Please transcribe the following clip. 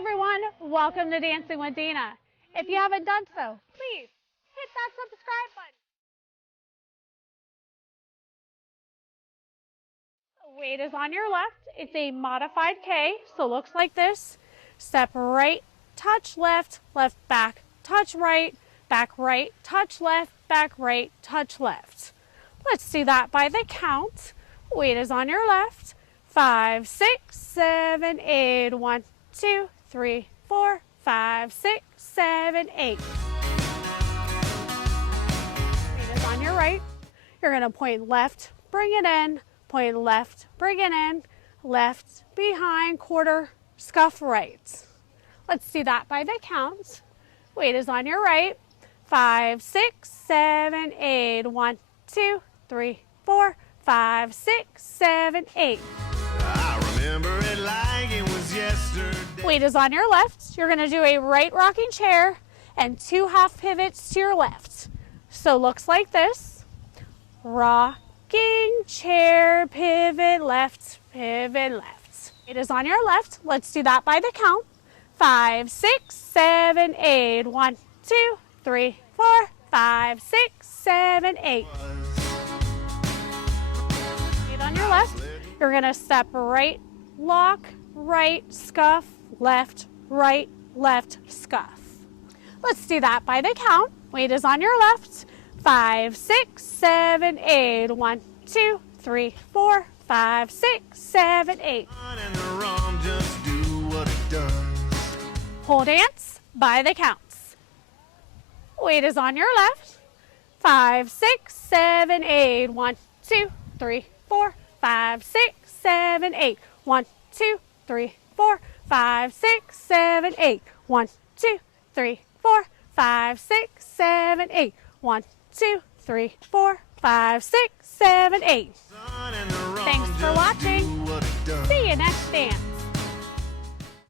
everyone, welcome to Dancing with Dina. If you haven't done so, please hit that subscribe button. Weight is on your left. It's a modified K, so it looks like this. Step right, touch left, left back, touch right, touch left, back right, touch left. Let's do that by the count. Weight is on your left. 5, 6, 7, 8. 1, 2, 3, 4, 5, 6, 7, 8. Weight is on your right. You're going to point left, bring it in, point left, bring it in, left, behind, quarter, scuff right. Let's do that by the count. Weight is on your right. 5, 6, 7, 8. 1, 2, 3, 4, 5, 6, 7, 8. I remember it like it was yesterday. Weight is on your left. You're going to do a right rocking chair and 2 half pivots to your left. So looks like this. Rocking chair, pivot left, pivot left. Weight is on your left. Let's do that by the count. 5, 6, 7, 8. 1, 2, 3, 4, 5, 6, 7, 8. Weight on your left. You're going to step right, lock, right, scuff, left, scuff. Let's do that by the count. Weight is on your left. 5, 6, 7, 8. 1, 2, 3, 4, 5, 6, 7, 8. Pole dance by the counts. Weight is on your left. 5, 6, 7, 8. 1, 2, 3, 4, 5, 6, 7, 8. 1, 2, 3, 4, 5, 6, 7, 8. 1, 2, 3, 4, 5, 6, 7, 8. 1, 2, 3, 4, 5, 6, 7, 8. Thanks for watching. See you next dance.